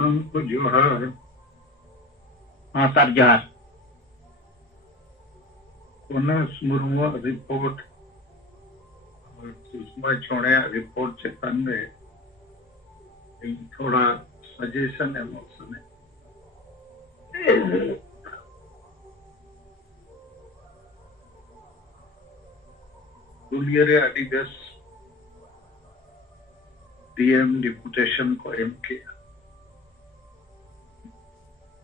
को जोहार। हाँ सर जोहार। कनस मुर्मू रिपोर्ट और सुषमा चौड़े रिपोर्ट चेतन में थोड़ा सजेशन एमोशन दुनिया रे अडिगस डीएम डिपुटेशन को एम किया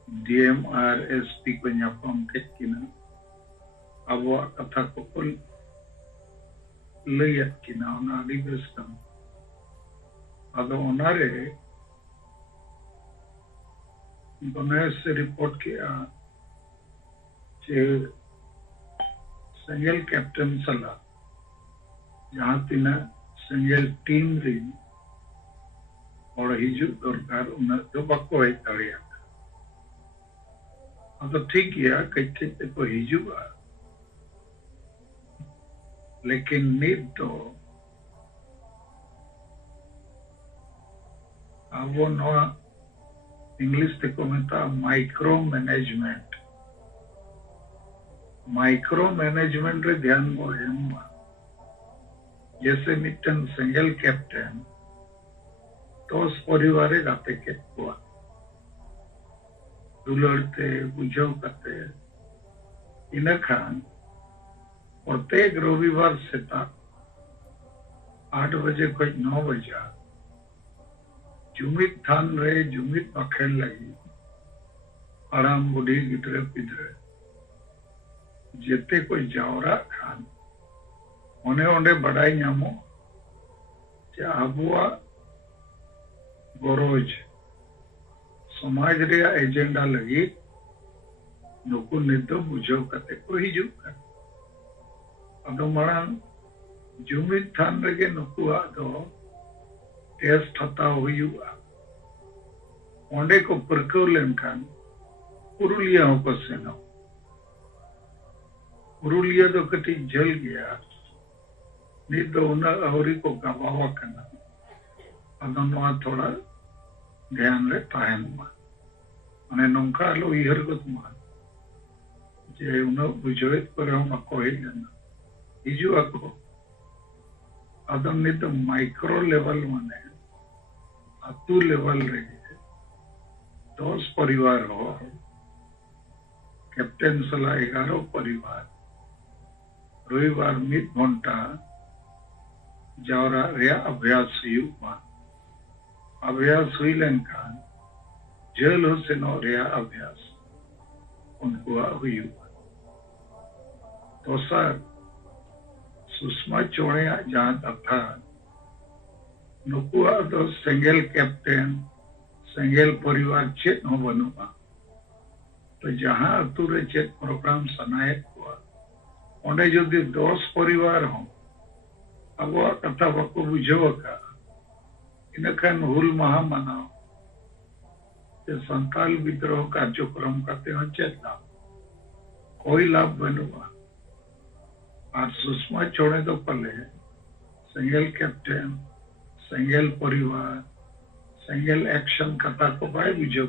डीएम और एसपी को ᱧᱟᱯᱟᱢ ᱠᱮᱫ ᱠᱤᱱᱟ ᱟᱵᱚᱣᱟᱜ ᱠᱟᱛᱷᱟ ᱠᱚ ᱞᱟᱹᱭᱟᱫ ᱠᱤᱱᱟ ᱚᱱᱟ ᱟᱹᱰᱤ ᱵᱮᱥ ᱠᱟᱱᱟ ᱟᱫᱚ ᱚᱱᱟᱨᱮ गणेश रिपोर्ट किया सिंगल कैप्टन सला जहां तीना सिंगल टीम री और हिजु दरकार उना तो बाको है तड़िया अब ठीक है कच्चे तो हिजुआ लेकिन नीट तो अब नो इंग्लिश ते को मेता माइक्रो मैनेजमेंट रे ध्यान को एमा जैसे मिटन सिंगल कैप्टन तो परिवार गाते के हुआ दुलड़ते बुझाव करते इन खान प्रत्येक रविवार सेता 8 बजे कोई 9 बजे जुमित थान रे जुमित बखेल लगी आराम बुढ़ी गिदरे पिदरे जेते कोई जावरा खान ओने ओंडे बड़ाई नामो जे आबुआ गरज समाज रे एजेंडा लगी नुकु निदो बुझाव कते को हिजुक का अदो मरांग जुमित थान रे नुकु आदो टेस्ट हताव हुआ ओंडे को परकव लेनखान पुरुलिया को सेनो पुरुलिया तो कटी जल गया नहीं तो उना अवरी को गवावा करना अदनवा थोड़ा ध्यान रे ताहन मा अने नंका लो इहर को मा जे उना बुझोइत पर हम को ही लेना हिजु ako अदन नहीं तो माइक्रो लेवल माने अतु लेवल रे 10 परिवार हो कैप्टन सला 11 परिवार रविवार 1 घंटा जावरा रे अभ्यास हुआ अभ्यास हुई लेनका जेल हुसैनो रे अभ्यास उनको हुआ तो सर सुषमा चौड़े जहां था नुकुआ तो सिंगल कैप्टन सिंगल परिवार चेत हो बनुआ तो जहां अतुरे चेत प्रोग्राम सनाए हुआ ओंडे जदि 10 परिवार हो अब कथा बाको बुझो का इनखान हुल महा मनाओ ते संताल विद्रोह कार्यक्रम करते हैं चेतना कोई लाभ बनुआ और सुषमा चौड़े तो पले सिंगल कैप्टन सिंगल परिवार सिंगल एक्शन कथा को भाई बुझो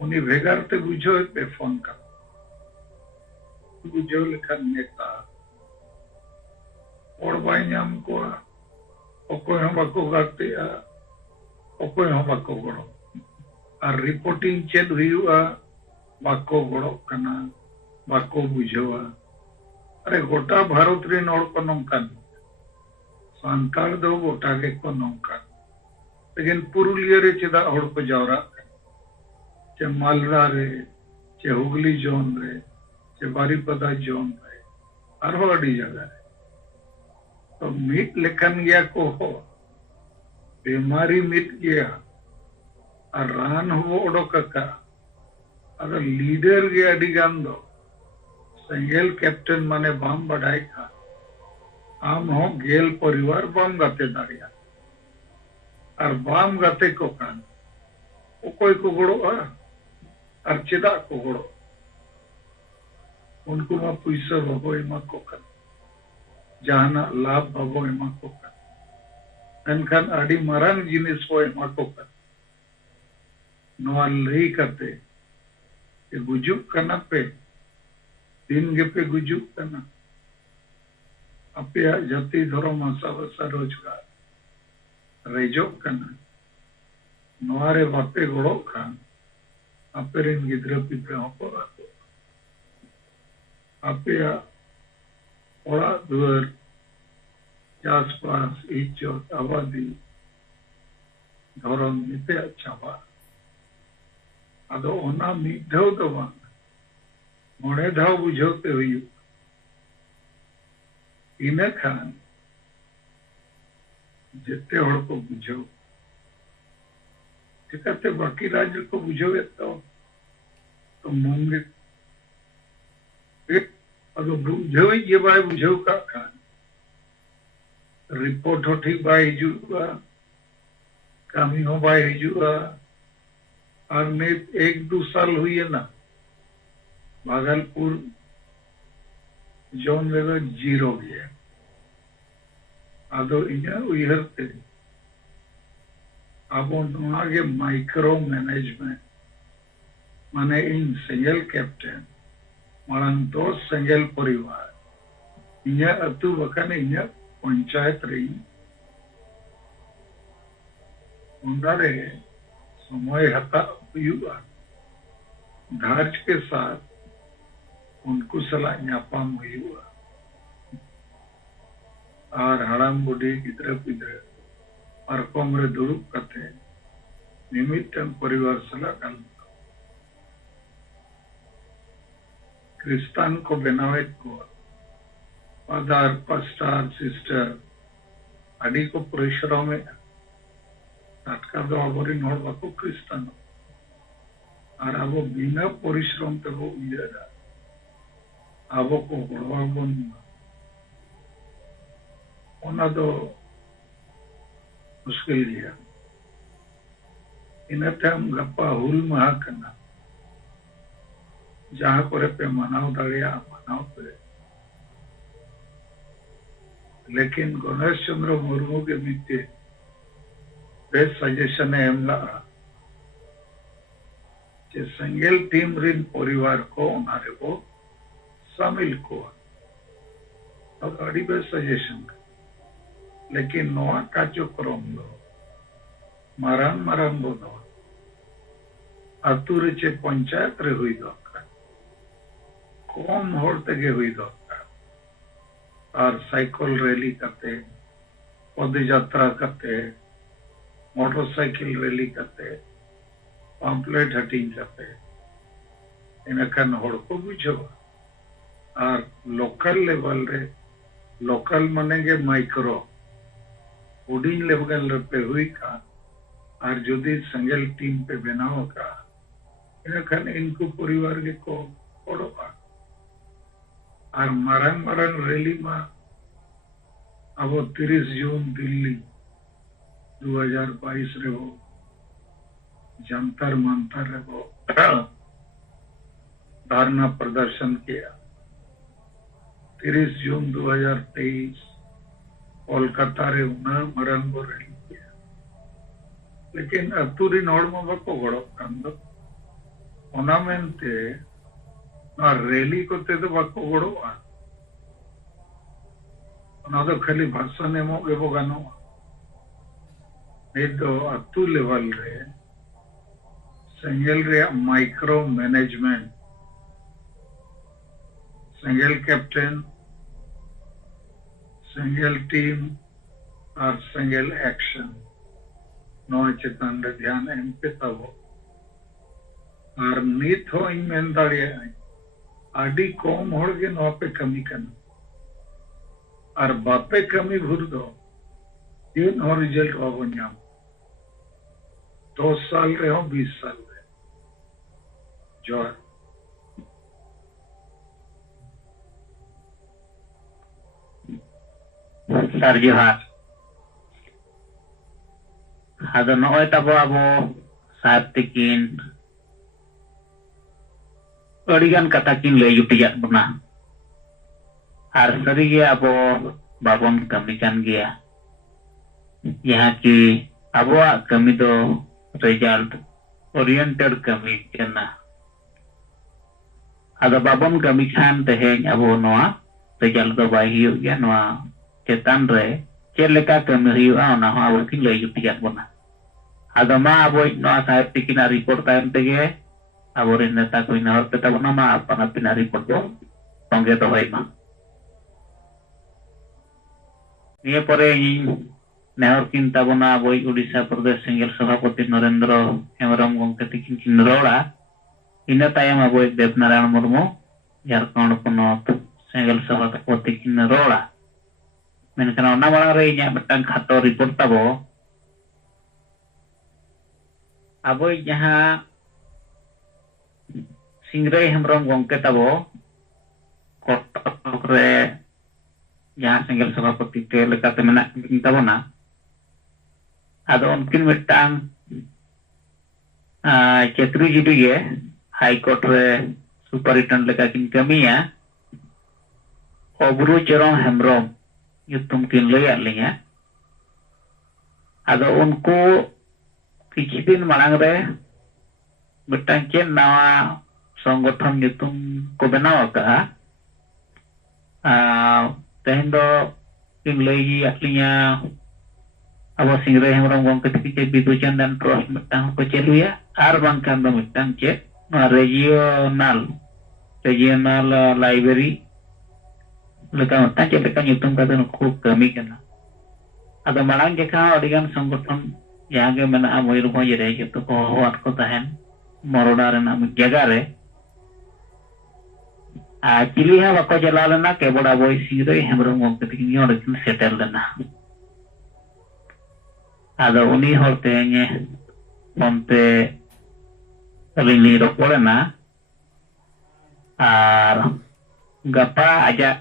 उन्हीं भेगारते बुझो पे फोन का बुझो लेखन नेता और भाई नाम को ओको हम बाको गाते ओको हम बाको गड़ो और रिपोर्टिंग चेत हुआ बाको गड़ो कना बाको बुझोआ अरे गोटा भारत रे नोड़ को नौकान सांताल दो गोटा के को नौकान लेकिन पुरुलिया रे चेदा हड़ को जावरा चे मालदा रे चे हुगली जोन रे चे बारीपदा जोन रे आरो अड़ी जगह रे तो मीट लेखन गया को हो बीमारी मिट गया और रान हो ओडोक का अगर लीडर गया अड़ी गान दो सिंगल कैप्टन माने बाम बढ़ाई खा आम हो गेल परिवार बाम गाते दाड़िया और बाम गाते को कान कोई को गड़ो और चेदा को गड़ो उनको मा पैसा बाबो एमा को कान जहाना लाभ बाबो एमा को कान एनखान आड़ी मारांग जिनिस हो एमा को कान नवा लई करते कि गुजुक करना पे दिन के पे गुजुक करना अपया जाति धर्म आशा भाषा रोजगार रेजोक करना नवारे बापे गड़ो खान अपेरिन गिद्रा पिद्रा को अपया ओड़ा दुआर चासपास इज्जत आबादी धर्म निते चाबा अदो ओना मिधाव दो बांग मोड़े धाव बुझोते हुई इन्हें खान जितने हड़ को बुझो चिकाते बाकी राज्य को बुझोगे तो मूंगे अदो बुझो ये बाय बुझो का खान रिपोर्ट हो ठीक बाय हिजुआ कामी हो बाय हिजुआ और ने 1-2 साल हुई है ना भागलपुर जोन में 0 गया अदो इन्हें उयरते अब उन्होंने माइक्रो मैनेजमेंट माने in single captain Maran 2 single परिवार इन्हें अतु बकान इन्हें पंचायत रही उन्हारे समय हता हुआ धार्ज के साथ उनको सलाह न्यापाम हुआ और हड़ाम बुढ़ी गिद्रा पिद्रा और कमरे दुरुप करते निमित्तन परिवार सलाह गल क्रिस्तान को बनावे को फादर पास्टर सिस्टर अड़ी को परिश्रम में टटका दो आबोरी नोड़ बाको क्रिस्तान और अब बिना परिश्रम ते वो उयरा अब को गड़वा बन ओना दो मुश्किल गया इन्हें हम गप्पा हुल महा करना जहाँ करे पे मनाव दाड़िया मनाव पे लेकिन गणेश चंद्र मुर्मू के बीते बेस्ट सजेशन है हमला जे सिंगल टीम रिन परिवार को उन्हारे वो शामिल को और गाड़ी बेस्ट सजेशन लेकिन नवा कार्यक्रम दो मारान बोलो अतुरे चे पंचायत रे हुई दो कम होड़ तके हुई दो और साइकिल रैली करते पद यात्रा करते मोटरसाइकिल रैली करते पम्पलेट हटिंग करते इनखान होड़ को बुझो और लोकल लेवल रे लोकल मानेगे माइक्रो हुडिंग लेवल पे हुई का और जुदी सिंगल टीम पे बनाओ का इनखान इनको परिवार के को पड़ोगा और मारंग रैली में अब 30 जून दिल्ली 2022 रे वो जंतर मंतर रे वो धरना प्रदर्शन किया 30 जून 2023 कोलकाता रे उना मरंगो रैली किया लेकिन अतुरी नोड़ में बको गड़ो कंदो ओना मेनते और रैली को ते तो बको गड़ो ओना तो खाली भाषण एमो एवो गानो नहीं तो अतु लेवल रे सिंगल रे micro management single captain single team और सिंगल एक्शन नौ चेतन रे ध्यान एम पे तबो और नीत हो इन मेन दाड़िया आडी कम होड़ के नौ पे कमी करना और बापे कमी भूर दो तीन हो रिजल्ट बाबो न्याम 2 साल रहे हो 20 साल रहे जोर सर जोहार आदो नॉय तबो अबो साहित्य किन अड़ीगान कथा किन लय जुटियात बना और सरीगे अबो बाबन कमी कान गया यहाँ की अबो कमी दो रिजल्ट ओरिएंटेड कमी कना आदो बाबन कमी खान तेहें अबो नोआ रिजल्ट दो बाय हियो गया नोआ चेतान रे चेद लेका कमी हुआ ओना हो अबो किन लई जुटियात बना आदो मा अबो नोआ साहेब तिकिना रिपोर्ट तायम तेगे अबो रे नेता कोई नहर पे तबना मा अपना पिना रिपोर्ट दो संगे तो होय मा निये परे नेहर किन तबना अबो उड़ीसा प्रदेश सिंगल सभापति नरेंद्र हेमरम गंके तिकिन किन रोड़ा इन तायम अब देवनारायण मुर्मू झारखंड पनत सिंगल सभापति किन रोड़ा मेनखान ओना मांग रे इᱧᱟᱹᱜ ᱢᱤᱫᱴᱟᱝ ᱠᱷᱟᱴᱚ ᱨᱤᱯᱳᱨᱴ ᱛᱟᱵᱚ ᱟᱵᱚ ᱡᱟᱦᱟᱸ ᱥᱤᱝᱨᱟᱹᱭ ᱦᱮᱢᱵᱨᱚᱢ ᱜᱚᱝᱠᱮ ᱛᱟᱵᱚ ᱠᱚᱴᱚᱠ ᱨᱮ ᱡᱟᱦᱟᱸ ᱥᱤᱝᱜᱮᱞ ᱥᱚभाᱯᱚति ᱛᱮ ᱞᱮᱠᱟᱛᱮ ᱢᱮᱱᱟᱜ ᱠᱤᱱ ᱛᱟᱵᱚᱱᱟ ᱟᱫᱚ ᱩᱱᱠᱤᱱ ᱢᱤᱫᱴᱟᱝ ᱪᱟᱹᱠᱨᱤᱡᱤᱵᱤ ᱜᱮ हाई कोर्ट रे सुपरिटेंडेंट लेका किन कमिया ओब्रू चरण हेम्ब्रम युतुम किन लई आलिया आदो उनको किछि दिन मांग रे मिटांग चेन नवा संगठन युतुम को बनाव का तेहन दो किन लई आलिया अब सिंगरे हेम्ब्रम गंके तिके बिदु चंदन ट्रस्ट मिटांग को चलुया आर बांकान दो मिटांग चे regional library लेका मत्ता चे लेका nyutum kata खूब कमी करना ada malang jeka adigan संगठन yang ke mena amoy rupa jere gitu ko hoat ko tahen moroda rena jaga re cili ha bako jalalena ke boda boy singre hemrom gongke tikin yor kin settle lena ada uni horte nye monte Lili Rokolena ar gapa aja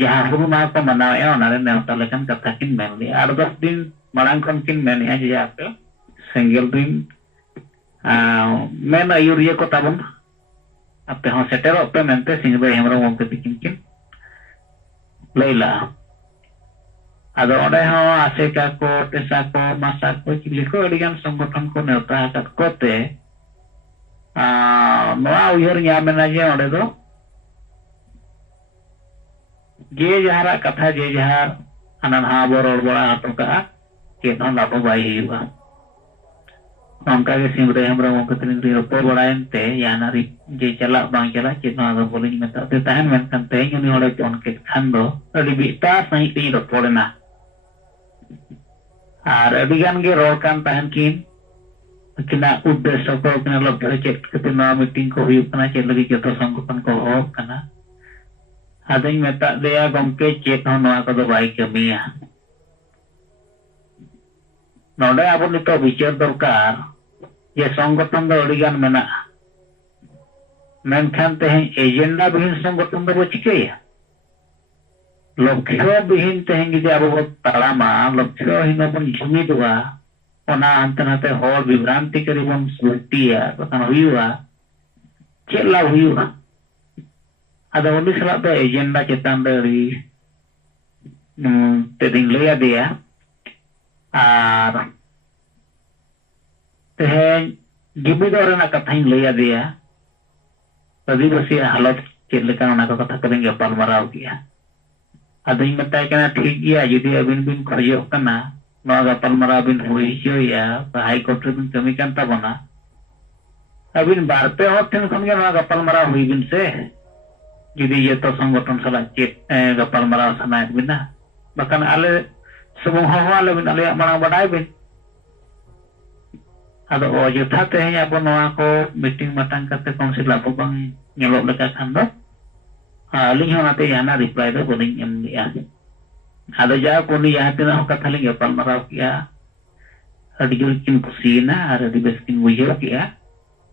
jahan rumah ko manaw e onare neuta lekan katakin menli ar 10 din marang kon kin men aja ya pe single din men ayuriya ko tabon ape ho setero pe mente singbe hemro wonke tikin kin leila ada orang yang aseka ko tesa ko masa ko cili ko dengan संगठन को नेता हकत कोते नवा उयर ᱧᱟᱢ aja onde do je jahara katha je jahar anan ha borol bora atoka ke non lapo bai hiwa nongka ge simre hamra mo ketrin ri ropor bora ente yanari je chala bang chala ke no ado bolin meta te tahan men kan te ni hole on ke khando adi bita sahi ti ropor na আর এদিগান গে রকান তাহান কিন কিনা উদ্দেশ্য কো কিনা লক্ষ্য check কতে না meeting কো হুই কানা চে লাগি যত সংগঠন কো हो কানা আদাই মেতা দেয়া গমকে চেক হনवा কো দো বাই কমিয়া নডে আবো নিতো বিচার দরকার যে সংগঠন দো এদিগান মেনা মেনখান তেহেন এজেন্ডা বিহীন সংগঠন দো চিকেয়া लक्ष्य विहीन तेहें गिदे अब ताड़ामा लक्ष्य हिंगा बन जुमिदुआ ओना अंते नाते हर विभ्रांति करी बन सुटिया बखान हुआ चेला हुआ आदा उनी सला दो एजेंडा चेतान री तेदिन लया दिया आर तेहें जुमिदो रेना कथाइन लया दिया आदिवासी हालत चेद लेका ओना को कथा करें गपाल माराव किया adanya metai kana ठीक गया यदि अबिन बिन खजो कना नवा गपाल मारा बिन हुई होया हाई कोर्ट बिन कमी कान ताबना अबिन बारते होठन खन गे नवा गपाल मारा हुई बिन से यदि ये तो संगठन सला चेक गपाल मारा सनाय बिना बकान आले सबो हवाले बिन आले मारा बडाय बिन ado ojoथा तेहें अब नवा को मीटिंग मतंग कते काउंसिल अब बंग nyelok leka kan do aling hona te yana reply do boling em ya ada ja ko ni ya tina ho katha ling gapal marau kia adi jul kin kusina ar di beskin buyo kia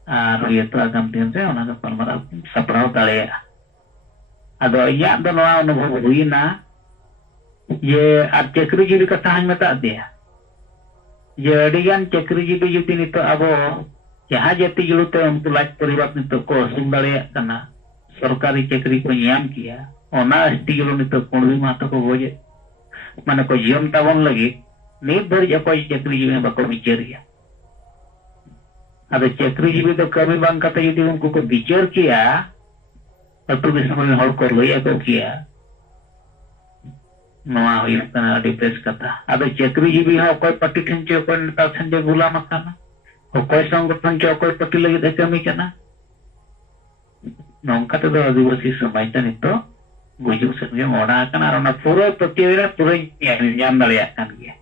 ar ye to agam tin se ona gapal marau saprao dale ado ya do no anubhav huina ye ar chakri jili katha han meta dia ye adigan chakri jili judi nito abo jaha jati julute unku laj poribat nito ko asul dale kana सरकारी चक्री को नियम किया ओना steel नितो कोणवी मातो को गोजे माने को जियम तावन लगी ᱱᱤᱛ ᱫᱷᱟᱹᱨᱤᱡ ᱚᱠᱚᱭ ᱪᱟᱹᱠᱨᱤᱡᱤᱵᱤ ᱵᱟᱠᱚ ᱵᱤᱪᱟᱹᱨᱮᱜᱼᱟ ᱟᱫᱚ ᱪᱟᱹᱠᱨᱤᱡᱤᱵᱤ ᱫᱚ ᱠᱟᱹᱢᱤ ᱵᱟᱝ ᱠᱟᱛᱮ ᱡᱩᱫᱤ ᱩᱱᱠᱩ ᱠᱚ ᱵᱤᱪᱟᱹᱨ ᱠᱮᱭᱟ ᱟᱹᱛᱩ ᱫᱤᱥᱚᱢ ᱨᱮᱱ ᱦᱚᱲ ᱠᱚ ᱞᱟᱹᱭ ᱟᱠᱚ ᱠᱮᱭᱟ ᱱᱚᱣᱟ ᱦᱩᱭᱩᱜ ᱠᱟᱱᱟ ᱟᱹᱰᱤ ᱵᱮᱥ ᱠᱟᱛᱷᱟ ᱟᱫᱚ ᱪᱟᱹᱠᱨᱤᱡᱤᱵᱤ ᱦᱚᱸ ᱚᱠᱚᱭ ᱯᱟर्टी ᱴᱷᱮᱱ ᱪᱚ ᱚᱠᱚᱭ ᱱᱮᱛᱟ ᱴᱷᱮᱱ ᱪᱚ ᱜᱩᱞᱟᱢ ᱟᱠᱟᱱᱟ ᱚᱠᱚᱭ ᱥᱚᱝᱜᱚᱴᱷᱚᱱ ᱪᱚ ᱚᱠᱚᱭ ᱯᱟर्टी ᱞᱟᱹᱜᱤᱫ ᱮ ᱠᱟᱹᱢᱤ ᱠᱟᱱᱟ ᱱᱚᱝᱠᱟ ᱛᱮᱫᱚ ᱟᱹᱫᱤᱵᱟᱹᱥᱤ ᱥᱚᱢᱟᱡᱽ ᱫᱚ ᱱᱤᱛᱚᱜ ᱜᱩᱡᱩᱜ ᱥᱮᱫ ᱜᱮ ᱢᱚᱦᱰᱟ ᱟᱠᱟᱱᱟ ᱟᱨ ᱚᱱᱟ ᱯᱩᱨᱟᱹ ᱯᱟᱹᱛᱭᱟᱹᱣ ᱨᱮ ᱯᱩᱨᱟᱹᱧ ᱧᱟᱢ ᱫᱟᱲᱮᱭᱟᱜ ᱠᱟᱱ ᱜᱮᱭᱟ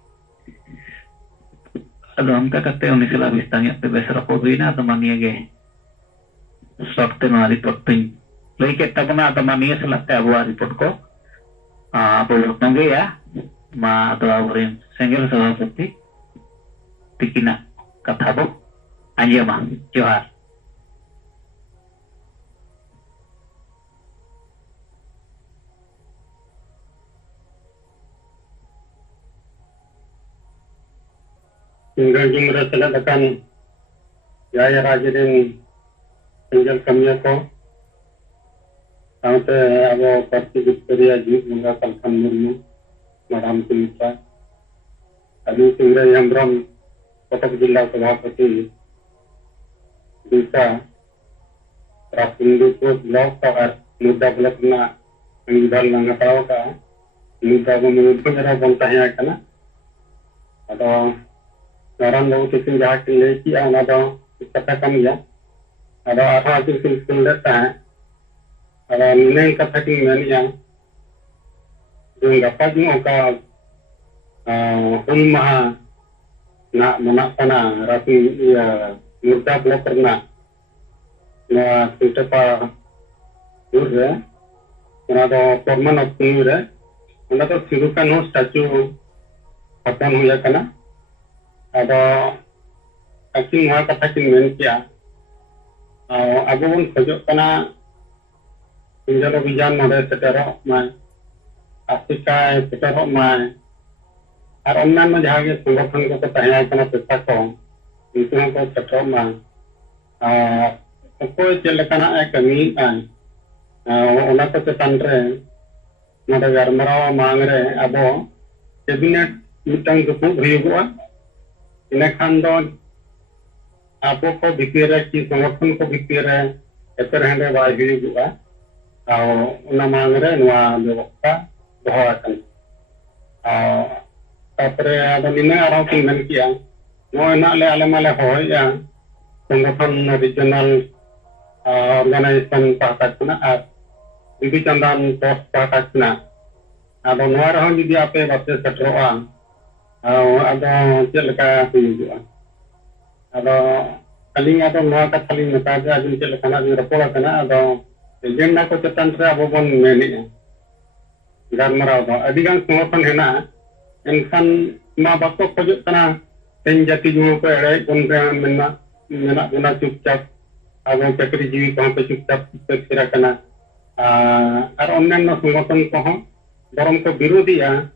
ᱟᱫᱚ ᱚᱱᱠᱟ ᱠᱟᱛᱮ ᱩᱱᱤ ᱥᱟᱞᱟᱜ ᱵᱤᱥᱛᱟᱨ ᱧᱚᱜ ᱛᱮ ᱵᱮᱥ ᱨᱚᱯᱚᱲ ᱦᱩᱭᱱᱟ ᱟᱫᱚ ᱢᱟ ᱱᱤᱭᱟᱹ ᱜᱮ ᱥᱚᱴ ᱛᱮ ᱱᱚᱣᱟ ᱨᱤᱯᱳর্ট ᱛᱤᱧ ᱞᱟᱹᱭ ᱠᱮᱫ ᱛᱟᱵᱚᱱᱟ ᱟᱫᱚ ᱢᱟ ᱱᱤᱭᱟᱹ ᱥᱟᱞᱟᱜ ᱛᱮ ᱟᱵᱚᱣᱟᱜ ᱨᱤᱯᱳর্ট ᱠᱚ ᱟᱵᱚ ᱵᱚᱱ ᱛᱚᱸᱜᱮᱭᱟ ᱢᱟ ᱟᱫᱚ ᱟᱵᱚᱨᱮᱱ ᱥᱮᱸᱜᱮᱞ ᱥᱚᱵᱷᱟᱯᱚᱛᱤ ᱛᱤᱠᱤᱱᱟᱜ ᱠᱟᱛᱷᱟ ᱵᱚ ᱟᱸᱡᱚᱢᱟ ᱡᱚᱦᱟᱨ Tinggal jumlah seladakan Jaya Rajarin tinggal kami ko sampai abo parti Victoria Jut mengatakan Murmu Madam Timita kami tinggal yang beram Kota Jilla Sabhapati bisa Rapundu ko blok ka muda blok na ngal nga tao ka muda ko menunjukkan bantahnya kana atau Orang lalu kita jahat lagi, ada katakan ya, ada apa yang kita lihat, ada nilai katakan mana yang dapat muka rumah nak mana sana rapi ya muda belum pernah, nah kita pa dulu, ada forman of dulu, ada tu silukan statue apa namanya kana ada aking mga kataking menkya abo bun khojok kana pinjalo bijan node setero ma Afrika setero ma ar onnanno jahage sangothon ko tahya kana pesa ko itu ko setero ma koy chelakana kami ona ko chetan re node garmaraw mangre abo cabinet mitang dupu huyugwa इन्हें दो आपो को भितर की संगठन को भितर एतर हेंदे bye हुआ उना मांगरे नवा व्यवस्था दोहराकन तापरे आदो निने आरो की मेन किया नो ना ले आले माले होया संगठन रीजनल ऑर्गेनाइजेशन पाता कना आ बिबि चंदन पोस्ट पाता कना आदो नवा रहो जदि आपे बाते सेटरोआ ada celaka juga. Ada kali ada nuan kali mata ada jadi celaka nak berapa kena ada agenda ko cetan saya abon meni. Garmara ada adigan semua hena enkan ma bakto kojok kana penjati jual ko ere konkan mena guna cupcap abo cakri jiwi ko pe cupcap kira kana ar onnan semua ko borom ko birodi ya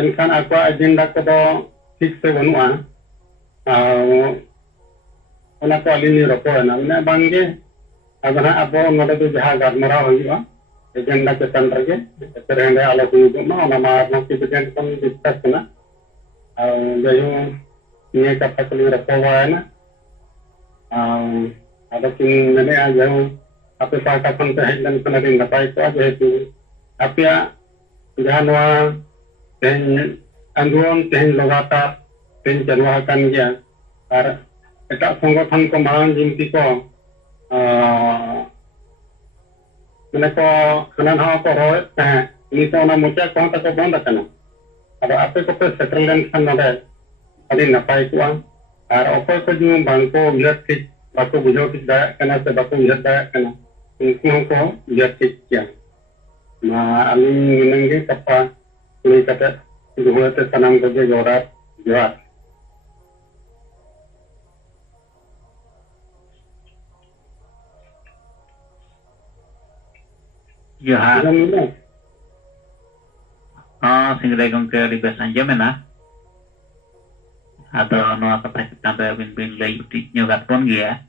enkan aku agenda ko do fix se banua ona ko alini ropo na ne bangge adana abo node do jaha garmara hoiba agenda ke tanrege terende alo ko ma ona ma na ki begin kon discuss na jayu ni ka pakli ropo wa na ada kin mene a jayu ape pa ka kon te hen kan rin napai ko jetu apia jahanwa ten anduan ten logata ten jalwa kan gya ar eta संगठन को मान जिनकी को मैंने को खनन हाँ को रोए हैं नीचे उन्हें मुझे कौन तक को बंद करना अब आपे को पे सेटलमेंट करना है अभी नपाई को और ऑफर को जो बैंको विलट की बाको बुझो की दाय करना से बाको विलट दाय करना उनको को विलट किया ना अली मिलेंगे कपा ini kata dua tu tanam kerja jorat jorat. Johat. Singrai gongke di besan jamena. Atau noa kata kita bin lay utik nyogat pon gia.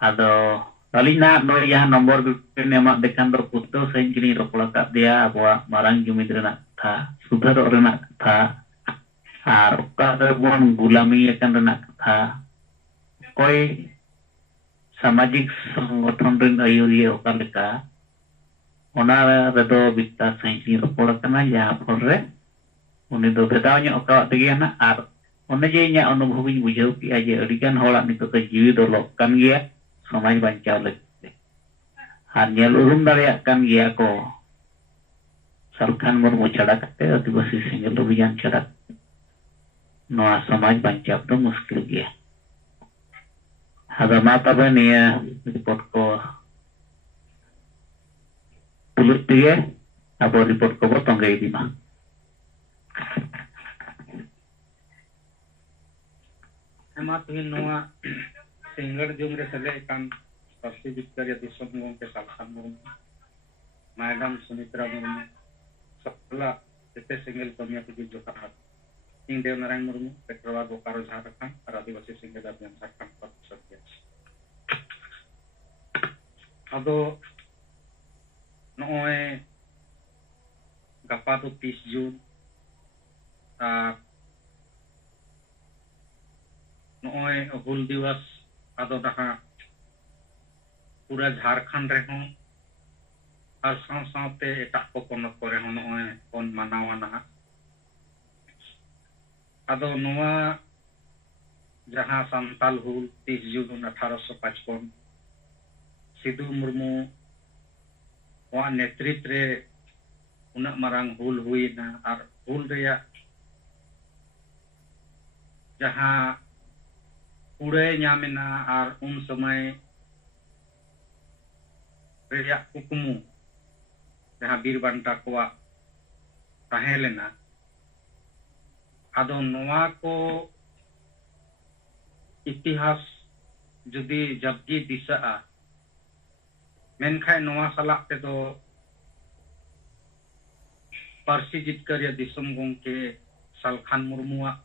Atau Alina no ya nomor nema dekan do puto sen kini rokola ka dia abwa marang jumid rena tha sudhar rena tha ar ka bon gulami akan rena tha koi samajik संगठन ren ayuriya oka leka ona redo bitta sen kini rokola kana ya phore uni do bedanya oka tege na ar ona je nya anubhavi bujhau ki aje adikan hola nito ke jiwi do lokkan gya samaj bancau lek R nyel urum dareyakan gya ko Salkhan Murmu chada kate adivasi single abhiyan chada noa samaj bancap do muskil gya. Hada ma tabe niya report ko tulut tige abo report ko bo tonggay di ma. Emat noa single jumre sele kan Pasti Victoria Disom ke Salkhan Murmu, Madam Sumitra Murmu, setelah itu single kami aku juga kahat. Ing Dev Narayan Murmu, Petrawa Bokaro Jharkhand, Adivasi single Abhiyan Jharkhand Satya. Ado noe gapa tu 30 Jun, noe Hul Diwas ado daha पूरा झारखंड रहे और साथ एटा को पोनत करे कोन मनावा ना अदो नोवा जहां संताल हुल 30 जून 1855 सिद्धू मुर्मू वा नेतृत्व रे उना मारांग हुल हुई ना और हुल रेया जहां पूरे ᱧᱟᱢᱮᱱᱟ और उन समय reyak kukumu jaha bir banta kowa tahelena ado noa ko itihas judi jabgi disaa menkhai noa salak tedo parsi jitkarya disom gongke Salkhan Murmuwa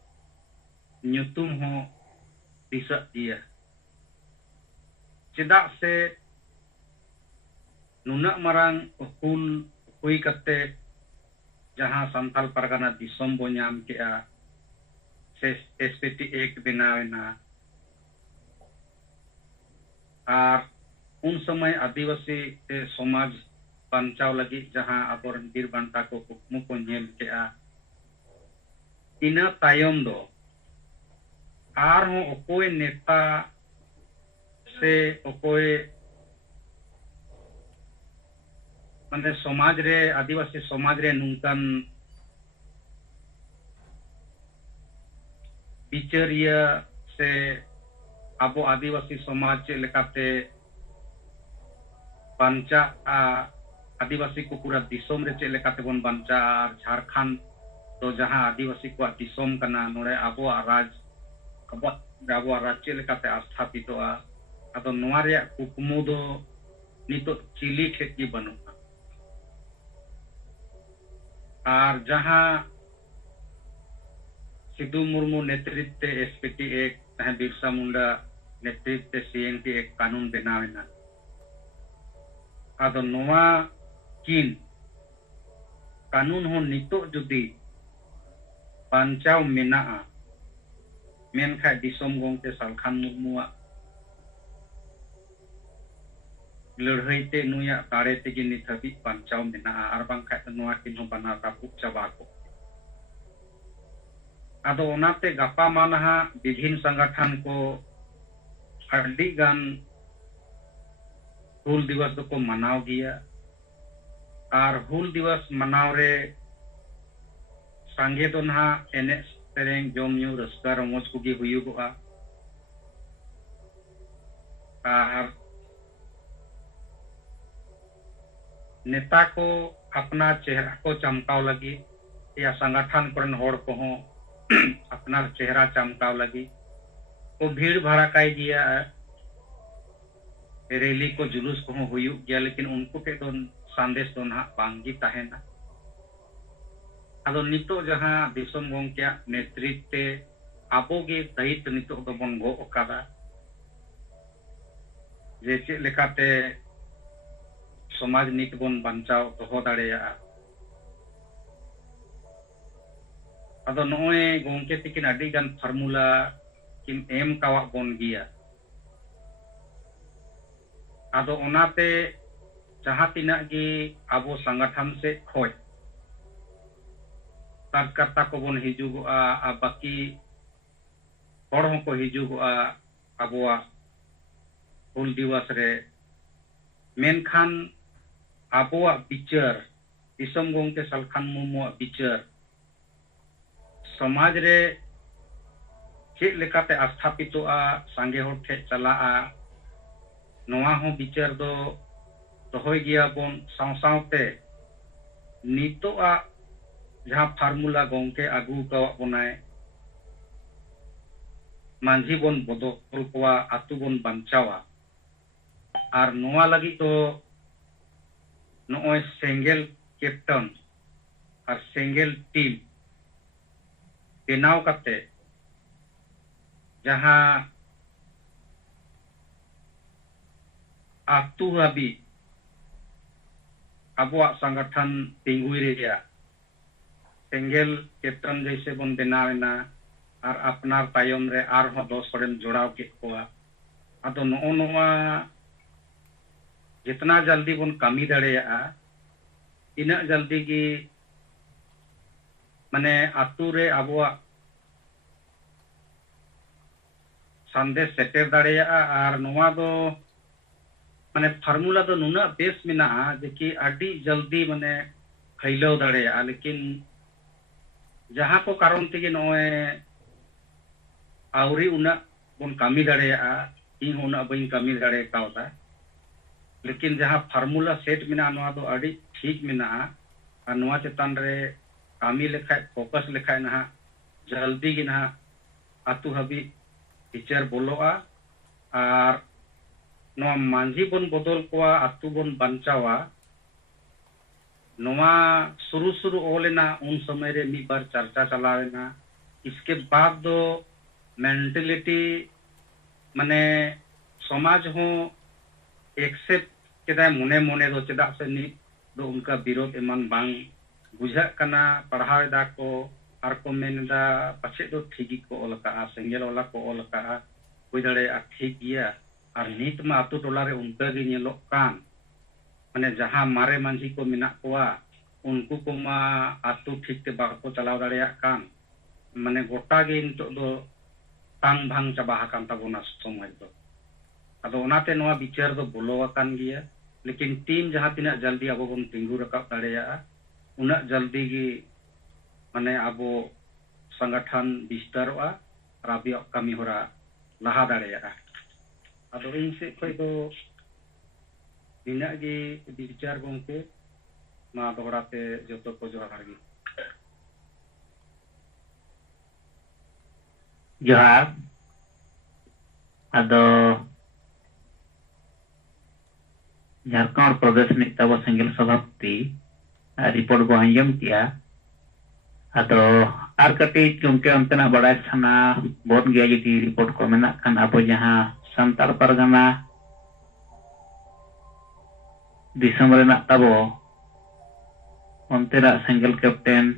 nyutum ho disa dia cedak se nunak marang hul hui kate jaha Santal Pargana Disom bo nyam kea SPT 1 benawena ar un समय आदिवासी समाज बांचाव लगी जहां आबोरन बीर बांटा को कुकमु को nyel kea ina tayom do ar ho okoy neta se okoy माने समाज रे आदिवासी समाज रे नुंकन बिचारिया से आबो आदिवासी समाज लेकाते बांचा आदिवासी को पूरा दिसोम रे लेकाते बन बांचा और झारखंड तो जहां आदिवासी को दिसोम कना नोरे आबो राज आबो राज्य लेकाते स्थापितोआ अतो नोआ रे कुकमु दो नितो चिली खेती बनु और जहां सिद्धू मुर्मू नेतृत्व SPT 1 तहां बिरसा मुंडा नेतृत्व CNT 1 कानून बनावेना आदो नोआ किन कानून हो नितो जुदी बांचाव मेना मेनखा दिसोम गंगते Salkhan Murmuआ लड़हईते नुया तारे तेगी निथबी बांचाव मेना आर बांखा नोआ किन हो बना रापुक चाबा को आदो ओनाते गापा मानहा विभिन्न संगठन को अड्डी गान हुल दिवस को मनाव गया और हुल दिवस मनाव रे संगे तो ना एने सेरेंग जोम न्यू रस्का रमोज को गी हुयुगोआ और नेता को अपना चेहरा को चमकाव लगी या संगठन करन होड़ को हो अपना चेहरा चमकाव लगी वो भीड़ भड़काई गया रैली को जुलूस को हुयु गया लेकिन उनको के दोन संदेश दोन बांगी तहेना अदो नितो जहां दिसोम गंगके नेतृत्व आबो गे दायित्व नितो दोबन गो ओकादा जे चेक लेकाते समाज नीत बन बांचाव दोहो दाड़ेया अदो नोए गोंके तिकिन अडी गान फार्मूला किन एम कावा बोन गिया अदो ओनाते जहां तिना गी आबो संगठन से खोज कार्यकर्ता को बन हिजुगोआ आ बाकी हर को हिजुगोआ आबोआ हुल दिवस रे मेनखान आबोआ बिचार दिसम गोंके सलखान मुमुआ बिचार समाज रे चेक लेकाते स्थापितोआ सांगे हर ठे चलाआ नोआ हो बिचार दो दोहोय गिया बोन सावसावते नितोआ जहां फार्मूला गोंके आगू कावा बोनाय मांझी बोन बदल कोआ आतु बोन बांचावा और नोआ लगी तो नोय सेंगेल कैप्टन और सेंगेल टीम बेनाव काते जहां आतु हाबी आबोआ संगठन तिंगुई रेया सेंगेल कैप्टन जैसे बन बनावेना और अपनार तायम रे आर हो 10 हॉरेम जोड़ाव के कोआ अदो नो नोआ जितना जल्दी बन कमी दाड़ेया इना जल्दी की माने आतु रे आबोआ संदेश सेटेर दाड़ेया और नोआ दो माने फार्मूला दो नुना बेस मिना जे कि अडी जल्दी माने फैलाव दाड़ेया लेकिन जहां को कारण तेगे नोए आवरी उना बन कमी दाड़ेया इन उना बइन कमी दाड़े कावदा लेकिन जहां फार्मूला सेट मिना नोआ दो अडी ठीक मिना और नोआ चेतान रे कमी लेखाय फोकस लेखाय ना जल्दी गी ना आतु हाबी टीचर बोलोआ और नोआ मांझी बन बदल कोआ आतु बन बांचावा नोआ शुरू शुरू ओलेना उन समय रे मी बार चर्चा चलावेना इसके बाद दो मेंटलिटी माने समाज हो एक्सेप्ट केदा मने मने दो चेदा से नि दो उनका विरोध एमन बांग बुझा कना पढ़ावे दा को आर को मेनदा पछे दो ठीकी को ओलका सेंगेल वाला को ओलका कोई दड़े ठीक गिया और नीत मा आतु टोला रे उनका गी नेलो कान माने जहां मारे मांझी को मिना कोआ उनको को मा आतु ठीक ते बाको चलाव दाड़ेया कान माने गोटा गे नितो दो तांग भांग चाबा हाकान ताबोना समय दो अदो ओनाते नोआ विचार दो बोलो कान गिया लेकिन टीम जहां तिना जल्दी आबो बन तिंगु रकाब दाड़ेया उना जल्दी गी माने आबो संगठन विस्तारोआ और आबी कमी होरा लहा दाड़ेया अदो इन से कोई दो इना गी विचार गोंके मा दोहराते जतो को जोहार गी जोहार अदो झारखंड प्रदेश निताब सेंगेल सभापति रिपोर्ट को अंजम किया अदो आर कटी क्योंकि अंतना बड़ा खाना बहुत गया जी रिपोर्ट को मेना खान अब जहां संताल परगना दिसम रेना ताबो अंतरा सेंगेल कैप्टन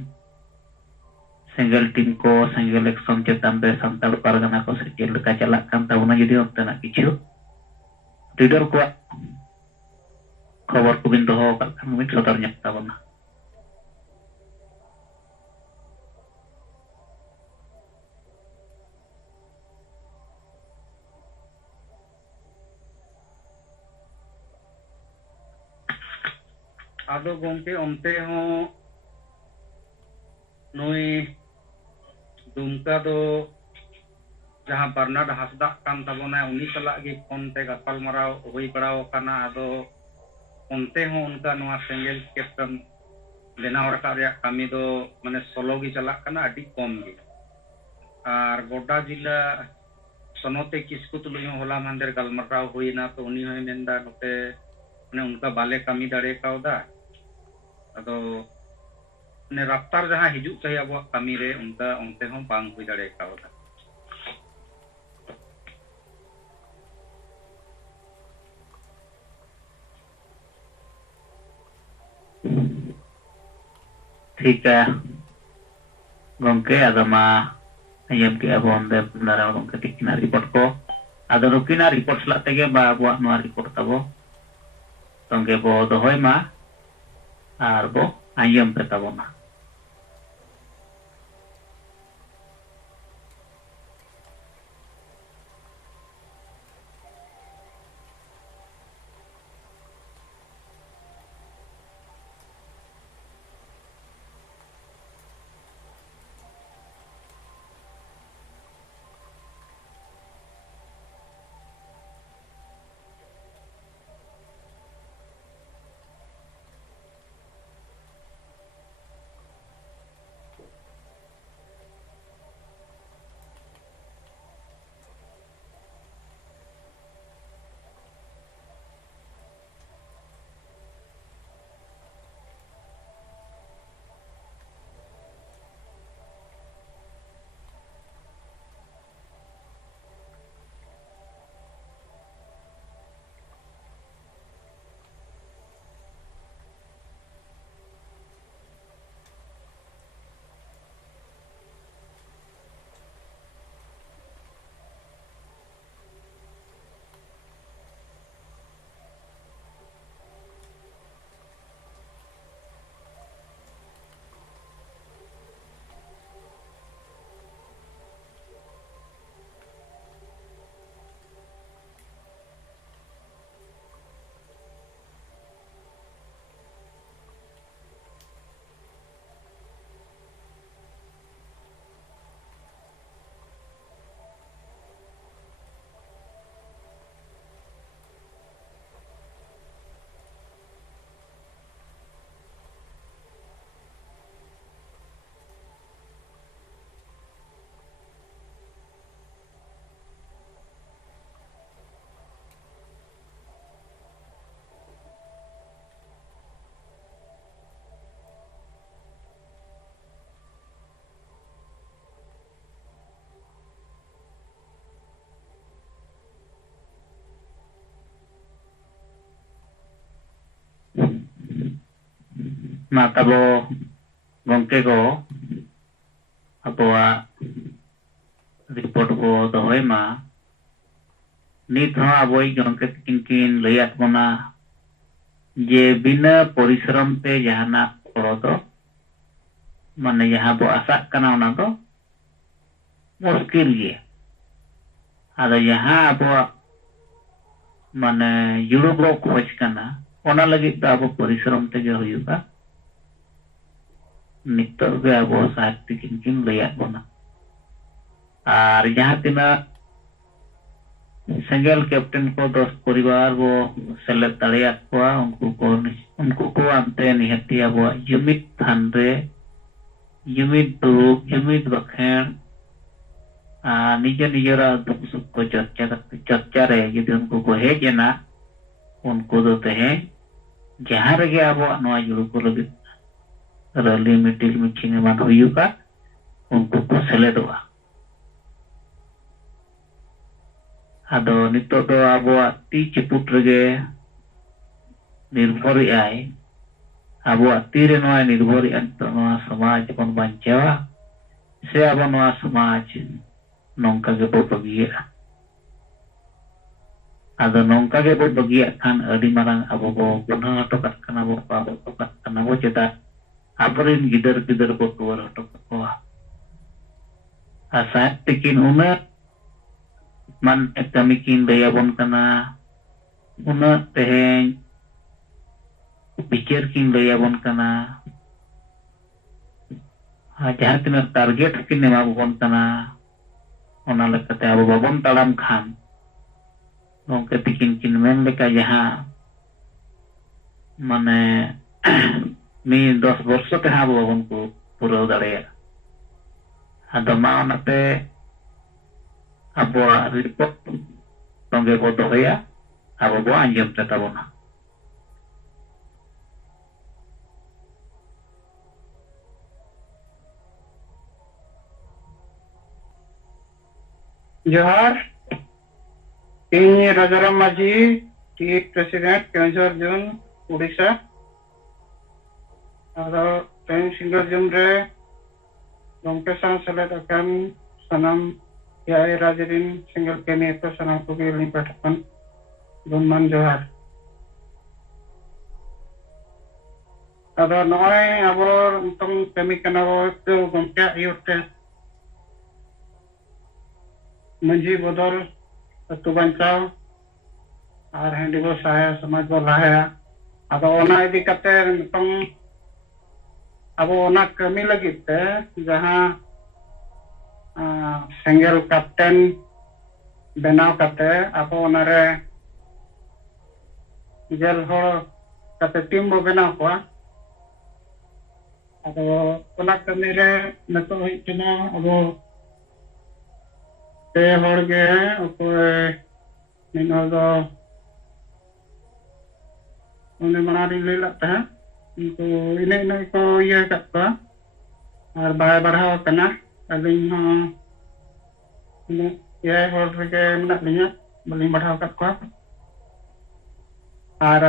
सेंगेल टीम को सेंगेल एक्शन चेतान रे संताल परगना को से चेल का चला कान ताबोना जदि अंतना किछु रीडर को खबर को बिन दोहो का खान मिट सदर ᱧᱟᱢ ताबोना आदो गोंके ओंते हो नुई दुमका दो जहां बर्नाड हासदा कान ताबोना उनी सला गे फोन ते गपाल मराव होई बड़ाव काना आदो ओंते हो उनका नोआ सेंगेल कैप्टन बेनाव रका रे कमी दो माने सोलो गी चला काना अडी कम गे और गोडा जिला सनोते किसकु तुलुई होला मंदिर गलमराव होइना तो उनी होय मेंदा नोते माने उनका बाले कमी दाड़े कावदा अदो ने रफ्तार जहां हिजू चाहिए अब कमी रे उनका उनते हम बांग हुई दाड़े कावदा ठीक है गंके अदमा ayam ke abon de nara gongke tikina report ko ado rukina report slat tege ba abuak noa report tabo tongke bo dohoi ma ar bo ayam pe tabo ma ma tabo gongke ko abuak report bo dohoi ma nit ho aboi gongke tikin layat bona je bina परिश्रम te jahana koro do mane jaha bo asak kana ona do muskil ge ada jaha abo mane juru bo khoj kana ona lagi do abo परिश्रम te ge huyuga nitok ge abo saat tikin layat bona ar jaha tina Single captain ko 10 परिवार वो select दाड़ियात को उनको को अंते निहती abo jumit thanre jumit duk jumit bakhen निजरा दुख सुख को चर्चा रहे यदि उनको को है जना उनको दोते हैं जहाँ रगे abo नवा जुड़ो को लगे रैली मीटिंग मीटिंग में हुयुका उनको को select हुआ ado nitok do abuak ti ceput rege nirbhori ai abuak ti re noa nirbhori anto noa samaj bon bancawa se abo noa samaj nongka ge bo bagia ado nongka ge bo bagia kan adi marang abo bo gunah tokat kana bo abo tokat kana bo ceda apurin gider bo tuar tokat ko asa tikin una man ekamikin dayabon kana una teheng pikir kin dayabon kana jahat tina target kin nemabon kana ona lekate abo babon talam khan nongke tikin kin men leka jaha mane mi 10 borso te abo babon ko pura darea ado ma onate abo report tongge boto ya abo bo anjam tetabona जोहार इन राजाराम माझी T president Keonjhar zone Orissa और ᱛᱮᱦᱮᱧ ᱥᱤᱸᱜᱟᱹᱲ ᱡᱚᱢ ᱨᱮ ᱜᱚᱢᱠᱮ ᱥᱟᱶ ᱥᱮᱞᱮᱫ ᱟᱠᱟᱱ ᱥᱟᱱᱟᱢ ᱮᱭᱟᱭ ᱨᱟᱡᱽ ᱨᱤᱱ ᱥᱮᱸᱜᱮᱞ ᱠᱟᱹᱢᱤᱭᱟᱹ ᱠᱚ ᱥᱟᱱᱟᱢ ᱠᱚᱜᱮ ᱟᱹᱞᱤᱧ ᱯᱟᱦᱴᱟ ᱠᱷᱚᱱ ᱜᱩᱱᱢᱟᱱ ᱡᱚᱦᱟᱨ। ᱟᱫᱚ ᱱᱚᱜᱼᱚᱭ ᱟᱵᱚ ᱱᱤᱛᱚᱝ ᱠᱟᱹᱢᱤ ᱠᱟᱱᱟ ᱵᱚ ᱜᱚᱢᱠᱮᱭᱟᱜ ᱟᱹᱭᱩᱨ ᱛᱮ ᱢᱟᱹᱡᱷᱤ ᱵᱚᱫᱚᱞ ᱟᱹᱛᱩ ᱵᱟᱧᱪᱟᱣ ᱟᱨ ᱦᱟᱺᱰᱤ ᱵᱚ ᱥᱟᱦᱟᱭᱟ ᱥᱚᱢᱟᱡᱽ ᱵᱚ ᱞᱟᱦᱟᱭᱟ। ᱟᱫᱚ ᱚᱱᱟ ᱤᱫᱤ ᱠᱟᱛᱮ ᱱᱤᱛᱚᱝ ᱟᱵᱚ ᱚᱱᱟ ᱠᱟᱹᱢᱤ ᱞᱟᱹᱜᱤᱫ te jahan single captain benaw kate apo onare gel hor kate tim bo benaw kwa ado ona kami re nato hikina abo te hor ge okoy nino do one manari lila ta itu ini ko iya kat kwa ar bay barhaw kana aling ho ini ya hor ge menak linya baling barhaw kat kwa ar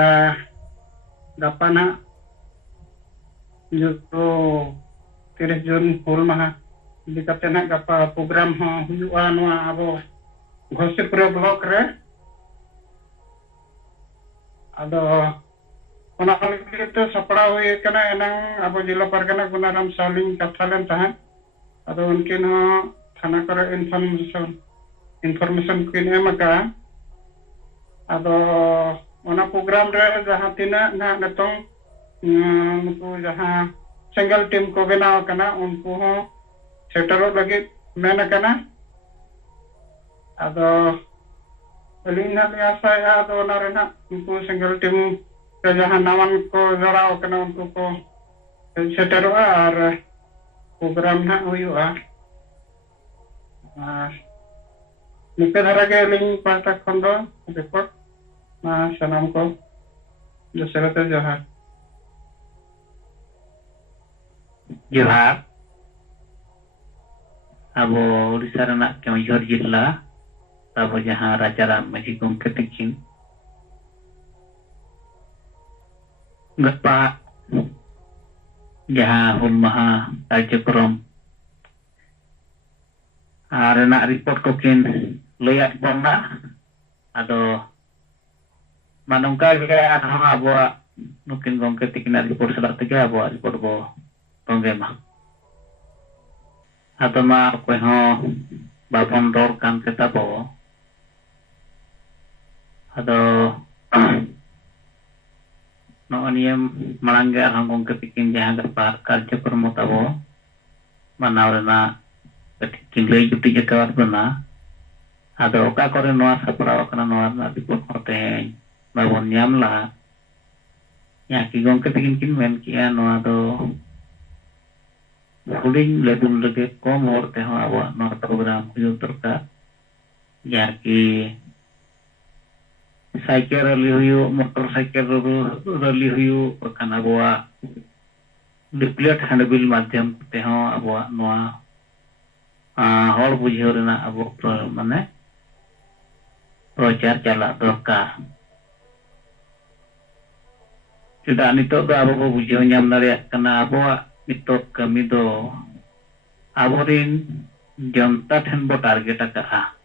gapana juto 30 Jun hul maha di katena gapa program ho huyu'a noa abo Ghosipura block re ado ona itu sapra huye kana enang abo jila pargana Gunaram Saling kathalen tahan ado unkin ho thana kore information kin emaka ado ona program re jahan tina na netong unku jahan single team ko benaw kana unku ho setero lagi mena kana ado alina liasa ya ado narena unku single team jahan naman ko jaraw kana unku ko setero ar program na huyu'a nika dharage ling pahta khon do report sanam ko doserate johar Johar abo Odisha renak Keonjhor jilla abo jahan Rajaram Maji gomke takin gapa jahan hul maha कार्यक्रम renak report ko kin layat bonna ado manungka ge arhang abo nukin gomke takin report salat tege abo report bo tongge ma ado ma ko ho babon dor kan keta bo ado no aniem malangge arhang gomke takin jahan gapa कार्यक्रम tabo manaw rena kin lay juti jakawar bana ado oka kore noa sapraw kana noa report hote babon nyam la ya ki gomke takin kin men kia noa do huling lebul lege kom hor te ho awa noa program huyu terka ya ki cycle rally huyu motor cycle rally huyu kana awa leaflet handbill madhyam te ho awa noa hor bujhaw rena abo mane prochar chala dorkar Tidak nitok do abo bujhaw nyam dareyak kana aboa nitok kami do aborin jonta then bo target aka'a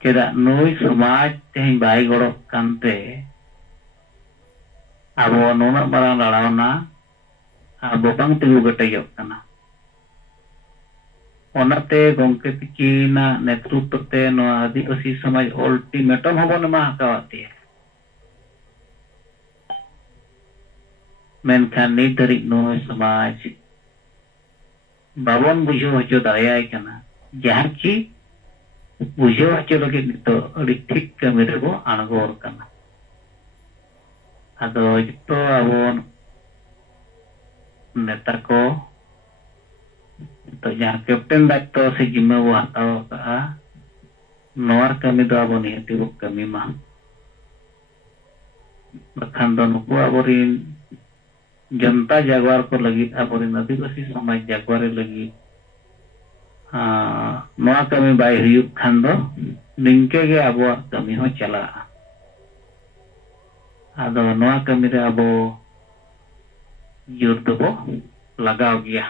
Tidak nui samaj tehing bai gorok kante abo nuna barang lalauna abo bang tigu gatayok kana onate gomke tikina netrutto te no adivasi samaj ultimatum hobon ma hakawati menkan ni dari no samaj babon bujhaw hocho darayay kana jahan ki bujhaw hocho lagid nito adi thik kami rebo angor kana ado jito abon neta ko to jahan captain daito se jimma bo hataw ka'a noar kami do abo nihati bo kami ma bakhan do nuku aborin जनता जागवार को लगी aborin adivasi samaj jaguar lagi noa kami bai huyuk khan do ningke ge abo kami ho chala ado noa kami re abo जोर दबो लगाव गया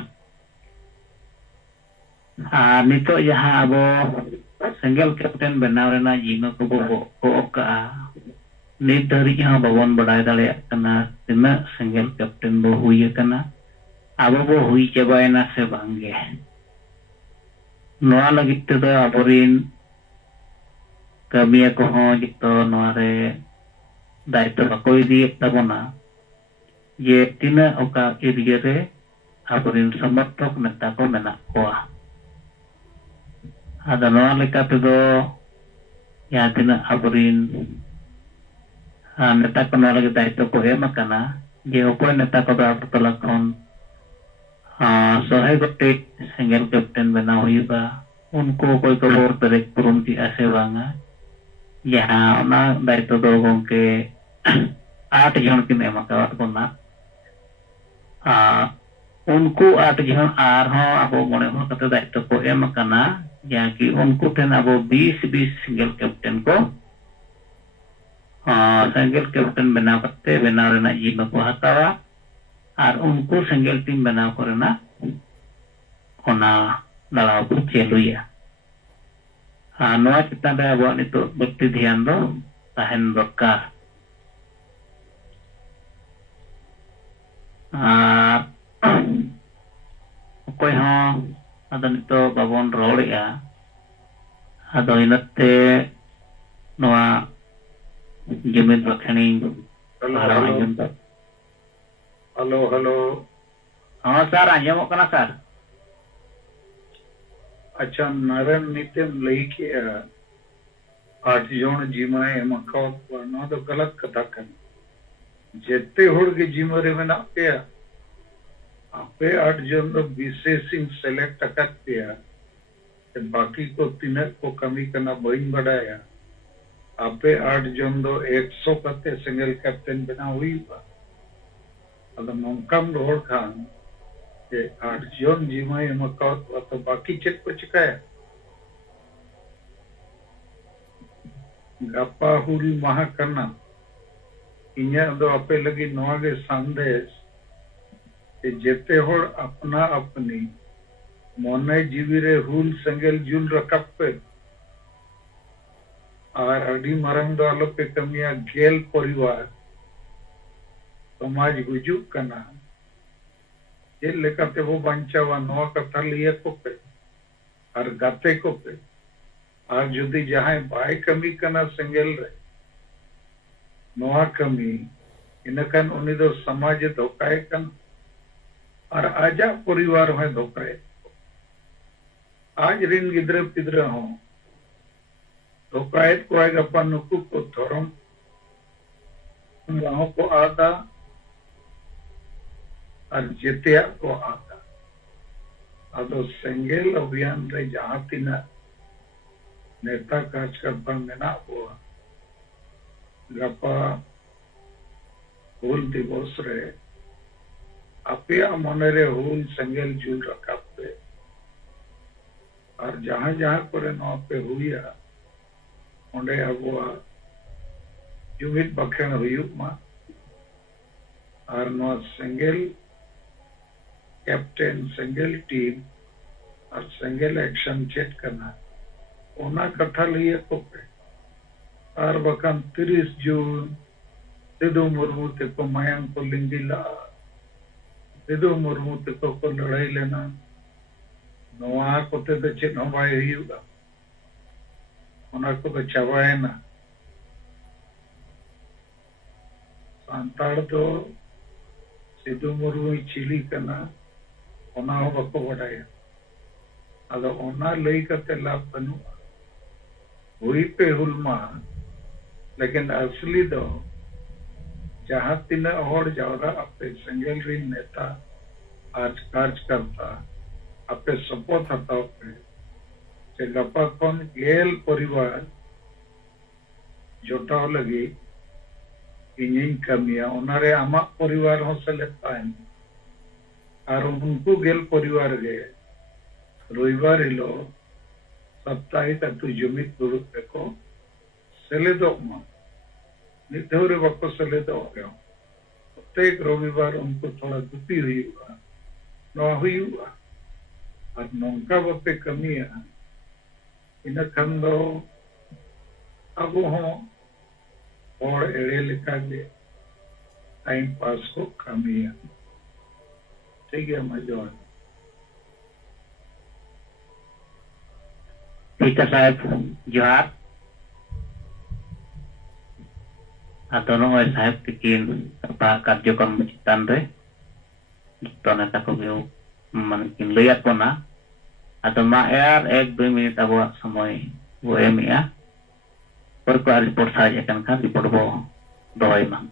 नितो जहां अब सेंगल captain बनाव रेना जिम्मा को बो का नित धरी हाँ बाबन बड़ाय दाड़े तिना सेंगल कैप्टन बो हुई अब बो हुई चाबायना से बांगे नोआ लगित ते दो आबोरिन कमिया को हों जितो नोआरे दायित्व बाको इदी तबोना ये तिना ओका एरिया रे आबोरिन समर्थक नेता को मेना कोआ आदा नोआ लेका ते दो या तिना आबोरिन नेता को नोआ लगे दायित्व को एम अकाना जे ओको नेता को दा तला खन सहाय गोटे सेंगल कैप्टन बना हुआ उनको कोई खबर पेरेक पुरुम की आसे बांगा यहाँ दायित्व दो गोंके 8 जन किन एम अकावात बोना उनको 8 जन आर हों अबो मोने हो कते दायित्व को एम अकाना या कि उनको ठेन अबो 20 सिंगल कैप्टन को सिंगल कैप्टन बनाव करते बनाव रेना जिम्मा को हतावा और उनको सिंगल टीम बनाव करना ओना दाड़ाव को चेलुया नोआ चितान रे अब नितो बत्ती ध्यान दो ताहेन दरकार कोई हों अदो नितो बाबन रोड़िया अदो इनते नोआ जुमिद बखणी हेलो हेलो हाँ सर आंजमोग कना सर अच्छा नारायण नित्यम लई के 8 जन जिम्मा एम अकावा तो गलत कथा कन जेते होड़ के जिम्मा रे मेना पे आपे 8 जन दो विशेषिंग सेलेक्ट अकत पे बाकी को 3 को कमी करना बइन बढ़ाया आपे 8 जन दो 100 कते सिंगल कैप्टन बना हुई अब नौकम रोड खान 8 जन जिम्मा एम अकावा तो बाकी चेक को चिकाया गप्पा हुल महा करना इन्या दो आपे लगी नोआ के संदेश जेते होड़ अपना अपनी मोने जीवी रे हुल सेंगल जुल रकब पे और अडी मरंग दो आलो पे कमिया गेल परिवार समाज गुजुक करना ये लेकर वो बंचावा नोआ कथा लिया को पे और गाते को पे आज जुदी जहां बाय कमी करना सेंगल रे नोआ कमी इनकन उन्हीं दो समाज धोखाए कन और आजा परिवार में धोखाए आज रिन गिद्रे पिद्रे हो धोखाए को आएगा अपन नुकु को धर्म वहां को आता और जितिया को आता अदो सेंगल अभियान रे जहां तीना नेता कार्यकर्ता मेना हुआ गपा हुल दिवस रे अपिया मने रे हुल सेंगल जुल रखा पे और जहां जहां करे नौ पे हुआ ओंडे अबुआ जुमित बखेन हुयुक मा और नौ सेंगल कैप्टन सेंगल टीम और सेंगल एक्शन चेक करना ओना कथा लिए को पे और बकन 30 जून सिद्धू मुर्मू ते को मायंग को लिंगिला सिद्धू मुर्मू ते को लड़ाई लेना नोआ को ते तो चेक हमारे हुआ ओना को तो चबाए ना सांताड़ तो सिद्धू मुर्मू चिली करना ओना हो बको बढ़ाया अदो ओना लई करते लाभ बनू हुई पे हुलमा लेकिन असली दो जहां तीन और जावरा अपने सेंगल री नेता आज कार्य करता अपने सपोर्ट हता पे गपा कौन गेल परिवार जोटाव लगी इन कमिया उनारे आमा परिवार हो सेलेक्ट और उनको गेल परिवार गे रविवार हिलो साप्ताहिक अतु जुमित दुरुप को सेलेदो मा निधौरे बको सेलेदो गयो प्रत्येक रविवार उनको थोड़ा गुपी हुआ नवा हुआ और नौका बापे कमिया इन खान दो अब और एड़े लेका के टाइम पास को कमिया ठीक है मजा ठीक है साहब जोहार atau nunggu sahib bikin apa कार्यक्रम चितान रे तो नेता को भी mungkin lihat pona atau maer 1-2 menit abu समय वो एम या पर को रिपोर्ट साज kan kan report bo doi mang